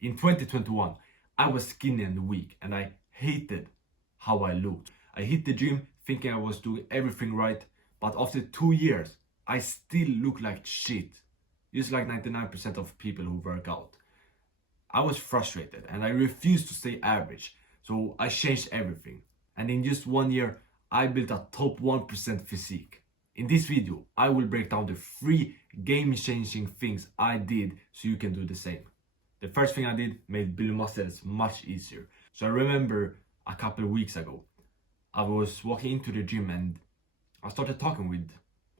In 2021, I was skinny and weak and I hated how I looked. I hit the gym thinking I was doing everything right, but after 2 years, I still look like shit. Just like 99% of people who work out. I was frustrated and I refused to stay average, so I changed everything. And in just 1 year, I built a top 1% physique. In this video, I will break down the 3 game-changing things I did so you can do the same. The first thing I did made building muscles much easier. So I remember a couple of weeks ago, I was walking into the gym and I started talking with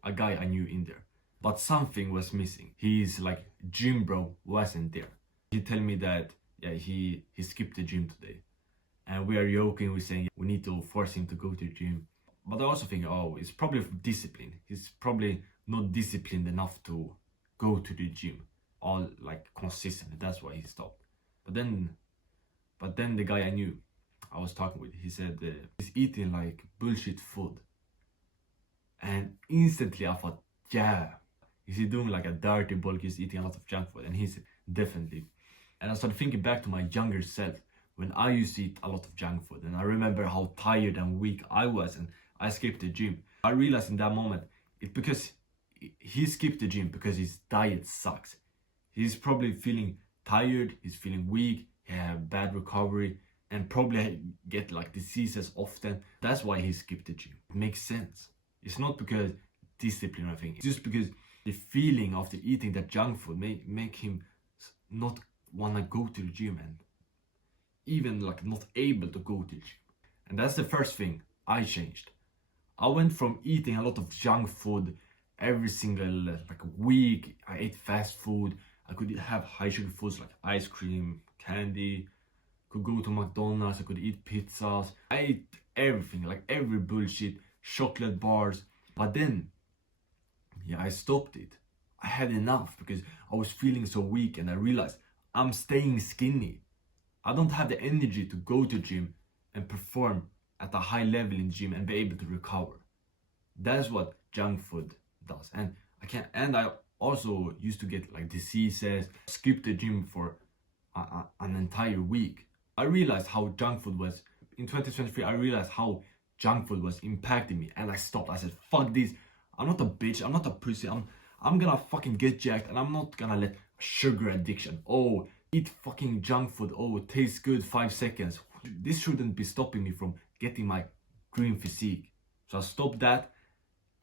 a guy I knew in there. But something was missing. His gym bro wasn't there. He told me that he skipped the gym today. And we are joking, we're saying we need to force him to go to the gym. But I also think, oh, it's probably discipline. He's probably not disciplined enough to go to the gym all consistently. That's why he stopped. But then the guy I knew, I was talking with, he said he's eating like bullshit food. And instantly I thought, yeah, is he doing like a dirty bulk? He's eating a lot of junk food. And he said, definitely. And I started thinking back to my younger self when I used to eat a lot of junk food. And I remember how tired and weak I was and I skipped the gym. I realized in that moment, it's because he skipped the gym because his diet sucks. He's probably feeling tired, he's feeling weak, he have bad recovery, and probably get diseases often. That's why he skipped the gym. It makes sense. It's not because discipline or anything. It's just because the feeling after eating that junk food make him not wanna go to the gym and even not able to go to the gym. And that's the first thing I changed. I went from eating a lot of junk food every single week. I ate fast food. I could have high sugar foods like ice cream, candy. Could go to McDonald's. I could eat pizzas. I ate everything, every bullshit, chocolate bars. But then, I stopped it. I had enough because I was feeling so weak and I realized I'm staying skinny. I don't have the energy to go to gym and perform at a high level in gym and be able to recover. That's what junk food does. And I also used to get diseases, skip the gym for an entire week. I realized how junk food was, in 2023, I realized how junk food was impacting me and I stopped. I said, fuck this. I'm not a bitch, I'm not a pussy, I'm gonna fucking get jacked and I'm not gonna let sugar addiction, oh, eat fucking junk food, oh, it tastes good 5 seconds. This shouldn't be stopping me from getting my dream physique. So I stopped that.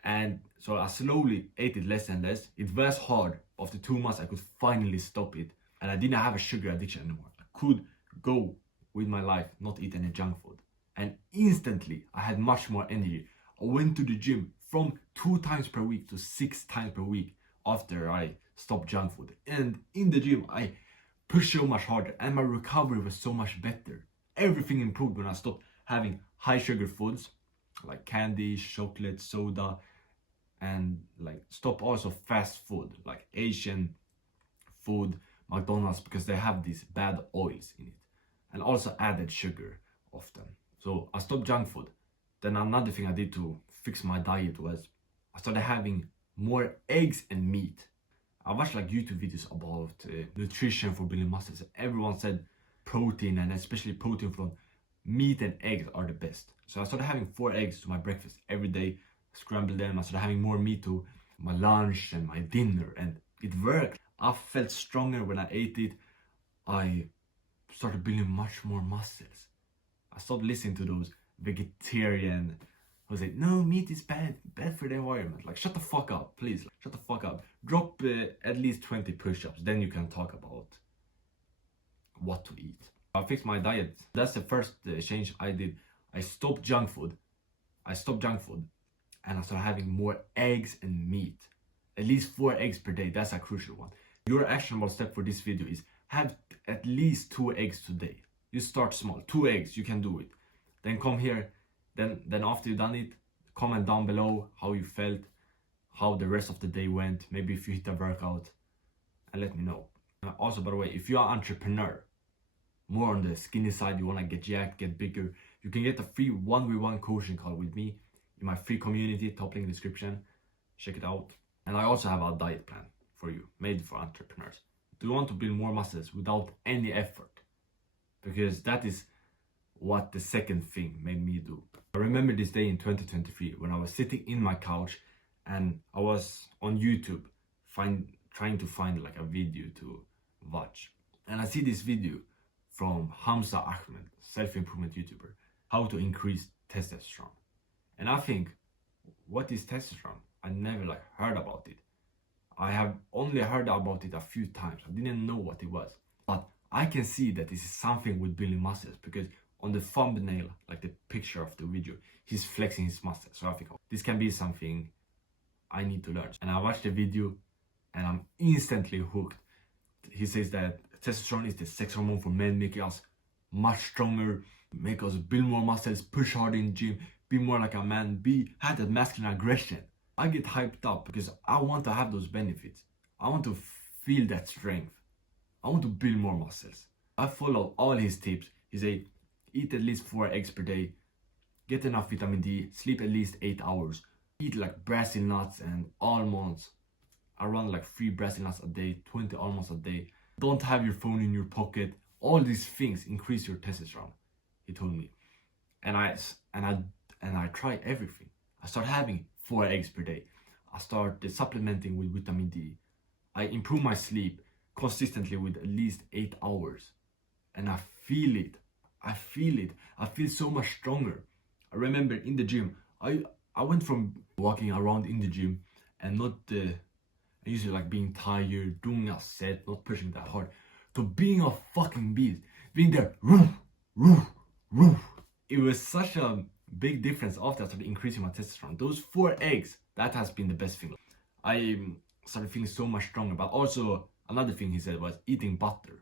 And so I slowly ate it less and less. It was hard. After 2 months, I could finally stop it. And I didn't have a sugar addiction anymore. I could go with my life, not eat any junk food. And instantly, I had much more energy. I went to the gym from 2 times per week to 6 times per week after I stopped junk food. And in the gym, I pushed so much harder and my recovery was so much better. Everything improved when I stopped having high sugar foods like candy, chocolate, soda, and stop also fast food like Asian food, McDonald's, because they have these bad oils in it and also added sugar often. So I stopped junk food. Then another thing I did to fix my diet was I started having more eggs and meat. I watched YouTube videos about nutrition for building muscles. Everyone said protein, and especially protein from meat and eggs, are the best. So I started having 4 eggs to my breakfast every day, scrambled them. I started having more meat to my lunch and my dinner, and it worked. I felt stronger when I ate it. I started building much more muscles. I stopped listening to those vegetarian who say, no, meat is bad for the environment. Shut the fuck up, please. Shut the fuck up. Drop at least 20 push-ups, then you can talk about what to eat. I fixed my diet. That's the first change I did. I stopped junk food. And I started having more eggs and meat. At least 4 eggs per day. That's a crucial one. Your actionable step for this video is have at least 2 eggs today. You start small. 2 eggs, you can do it. Then come here. Then after you've done it, comment down below how you felt, how the rest of the day went, maybe if you hit a workout, and let me know. Also, by the way, if you are an entrepreneur, more on the skinny side, you want to get jacked, get bigger, you can get a free 1v1 coaching call with me in my free community, top link in the description. Check it out. And I also have a diet plan for you, made for entrepreneurs. Do you want to build more muscles without any effort? Because that is what the second thing made me do. I remember this day in 2023 when I was sitting in my couch and I was on YouTube trying to find like a video to watch. And I see this video from Hamza Ahmed, self-improvement YouTuber, how to increase testosterone. And I think, what is testosterone? I never like heard about it. I have only heard about it a few times. I didn't know what it was. But I can see that this is something with building muscles, because on the thumbnail, like the picture of the video, he's flexing his muscles. So I think, oh, this can be something I need to learn. And I watched the video and I'm instantly hooked. He says that testosterone is the sex hormone for men, making us much stronger, make us build more muscles, push harder in the gym, be more like a man, have that masculine aggression. I get hyped up because I want to have those benefits. I want to feel that strength. I want to build more muscles. I follow all his tips. He said, eat at least 4 eggs per day, get enough vitamin D, sleep at least 8 hours, eat like Brazil nuts and almonds. I run like 3 Brazil nuts a day, 20 almonds a day. Don't have your phone in your pocket. All these things increase your testosterone, he told me. And I try everything. I start having 4 eggs per day. I start supplementing with vitamin D. I improve my sleep consistently with at least 8 hours. And I feel it. I feel so much stronger. I remember in the gym, I went from walking around in the gym and not usually like being tired, doing a set, not pushing that hard, to being a fucking beast, being there, roof, roof, roof. It was such a big difference after I started increasing my testosterone. Those 4 eggs, that has been the best thing. I started feeling so much stronger. But also another thing he said was eating butter.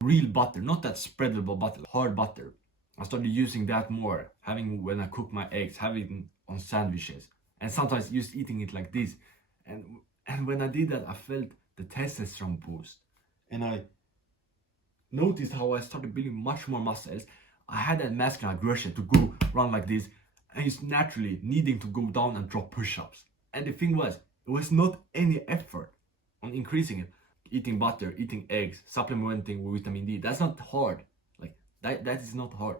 Real butter, not that spreadable butter, hard butter. I started using that more, having when I cook my eggs, having on sandwiches, and sometimes just eating it like this. And when I did that, I felt the testosterone boost. And I noticed how I started building much more muscles. I had that masculine aggression to go run like this, and it's naturally needing to go down and drop push-ups. And the thing was, it was not any effort on increasing it. Eating butter, eating eggs, supplementing with vitamin D, that's not hard. Like that is not hard.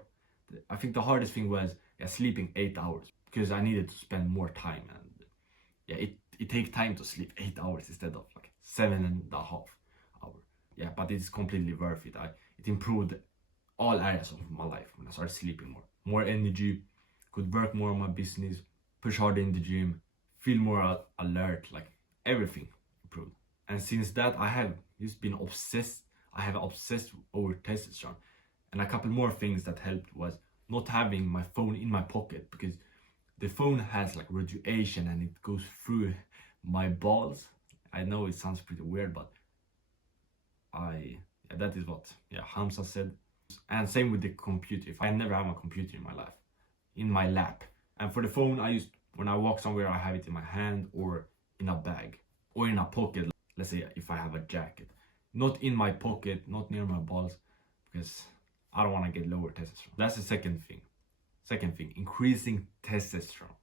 I think the hardest thing was sleeping 8 hours, because I needed to spend more time, and it takes time to sleep 8 hours instead of like 7.5 hours. Yeah, but it's completely worth it. It improved all areas of my life when I started sleeping more energy, could work more on my business, push harder in the gym, feel more alert, like everything improved. And since that, I have just been obsessed. I have obsessed over testosterone. And a couple more things that helped was not having my phone in my pocket, because the phone has like radiation and it goes through my balls. I know it sounds pretty weird, but that is what Hamza said. And same with the computer. If I never have a computer in my life, in my lap. And for the phone, when I walk somewhere, I have it in my hand or in a bag or in a pocket. Let's say if I have a jacket, not in my pocket, not near my balls, because I don't want to get lower testosterone. That's the second thing. Increasing testosterone.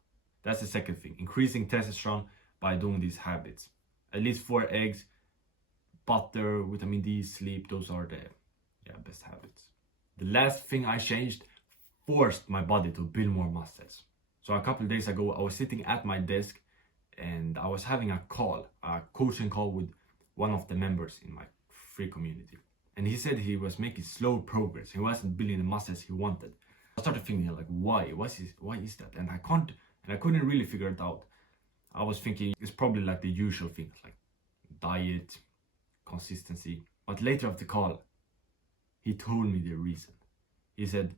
That's the second thing. Increasing testosterone by doing these habits. At least 4 eggs, butter, vitamin D, sleep. Those are the best habits. The last thing I changed forced my body to build more muscles. So a couple of days ago, I was sitting at my desk and I was having a coaching call with one of the members in my free community. And he said he was making slow progress. He wasn't building the muscles he wanted. I started thinking like, why is that? And I couldn't really figure it out. I was thinking it's probably like the usual things like diet, consistency. But later of the call, he told me the reason. He said,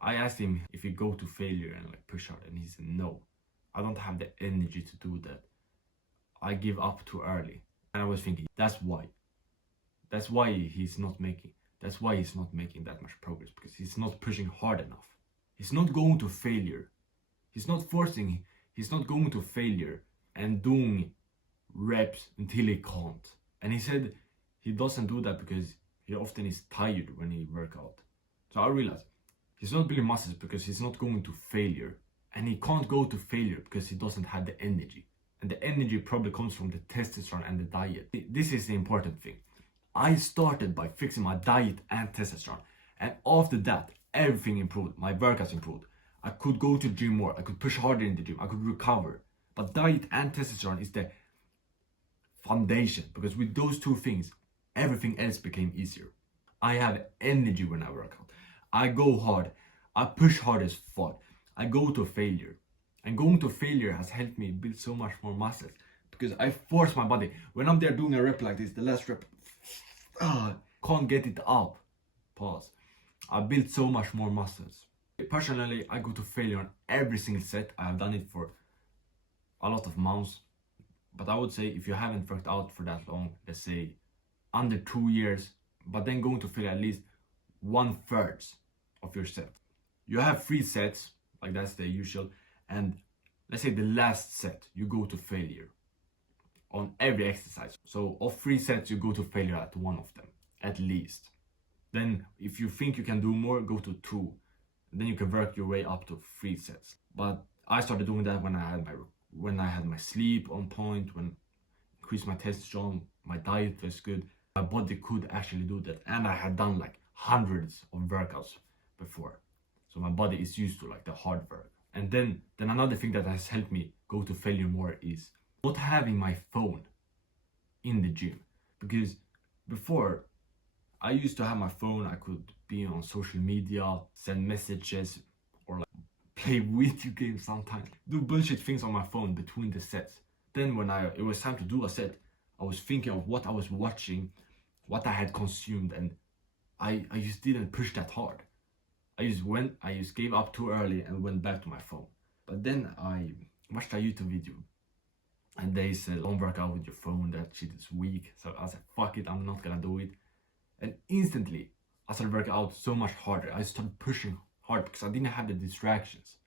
I asked him if he go to failure and like push hard, and he said, no, I don't have the energy to do that. I give up too early. And I was thinking, that's why he's not making that much progress, because he's not pushing hard enough. He's not going to failure. He's not going to failure and doing reps until he can't. And he said he doesn't do that because he often is tired when he work out. So I realized he's not building muscles because he's not going to failure, and he can't go to failure because he doesn't have the energy. And the energy probably comes from the testosterone and the diet. This is the important thing. I started by fixing my diet and testosterone, and after that, everything improved. My workouts improved. I could go to the gym more. I could push harder in the gym. I could recover. But diet and testosterone is the foundation, because with those two things, everything else became easier. I have energy when I work out. I go hard. I push hard as fuck. I go to failure. And going to failure has helped me build so much more muscles, because I force my body. When I'm there doing a rep like this, the last rep, can't get it up. Pause. I built so much more muscles. Personally, I go to failure on every single set. I have done it for a lot of months. But I would say if you haven't worked out for that long, let's say under 2 years, but then going to failure at least 1/3 of your set. You have 3 sets, like that's the usual, and let's say the last set, you go to failure on every exercise. So of 3 sets, you go to failure at 1 of them, at least. Then if you think you can do more, go to 2. Then you can work your way up to 3 sets. But I started doing that when I had my sleep on point, when increased my testosterone, my diet was good. My body could actually do that, and I had done like hundreds of workouts before, so my body is used to like the hard work. And then another thing that has helped me go to failure more is not having my phone in the gym, because before I used to have my phone. I could be on social media, send messages, or like play video games sometimes, do bullshit things on my phone between the sets. Then when it was time to do a set, I was thinking of what I was watching, what I had consumed, and I just didn't push that hard. I just gave up too early and went back to my phone. But then I watched a YouTube video, and they said, don't work out with your phone, that shit is weak. So I said, fuck it, I'm not gonna do it. And instantly, I started working out so much harder. I started pushing hard because I didn't have the distractions.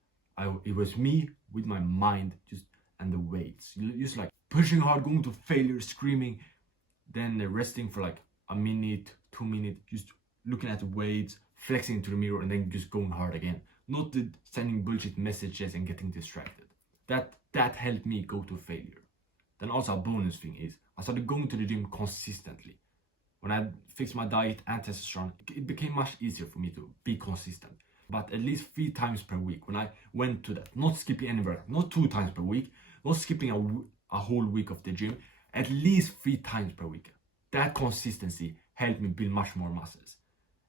It was me with my mind and the weights. Just like pushing hard, going to failure, screaming, then resting for like a minute, 2 minutes, just looking at the weights, flexing into the mirror, and then just going hard again. Not sending bullshit messages and getting distracted. That helped me go to failure. Then also a bonus thing is I started going to the gym consistently. When I fixed my diet and testosterone, it became much easier for me to be consistent. But at least 3 times per week when I went to that, not skipping any work, not 2 times per week, not skipping a whole week of the gym, at least 3 times per week. That consistency helped me build much more muscles.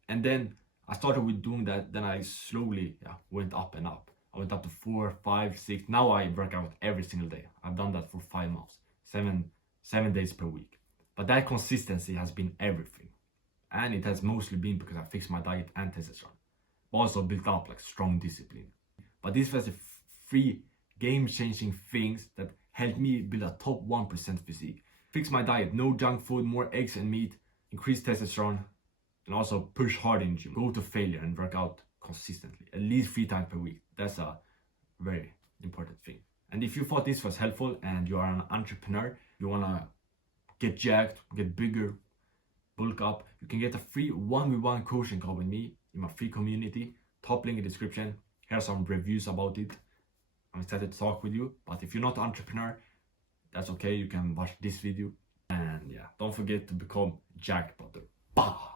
And then I started with doing that, then I slowly went up and up. I went up to 4, 5, 6. Now I work out every single day. I've done that for 5 months, 7 days per week. But that consistency has been everything. And it has mostly been because I fixed my diet and testosterone. Also built up like strong discipline. But this was the 3 game-changing things that helped me build a top 1% physique. Fix my diet, no junk food, more eggs and meat, increase testosterone, and also push hard in the gym. Go to failure and work out consistently, at least 3 times per week. That's a very important thing. And if you thought this was helpful and you are an entrepreneur, you wanna get jacked, get bigger, bulk up, you can get a free 1v1 coaching call with me in my free community. Top link in the description. Here are some reviews about it. I'm excited to talk with you. But if you're not an entrepreneur, that's okay. You can watch this video. And yeah, don't forget to become Jack Potter. Bah!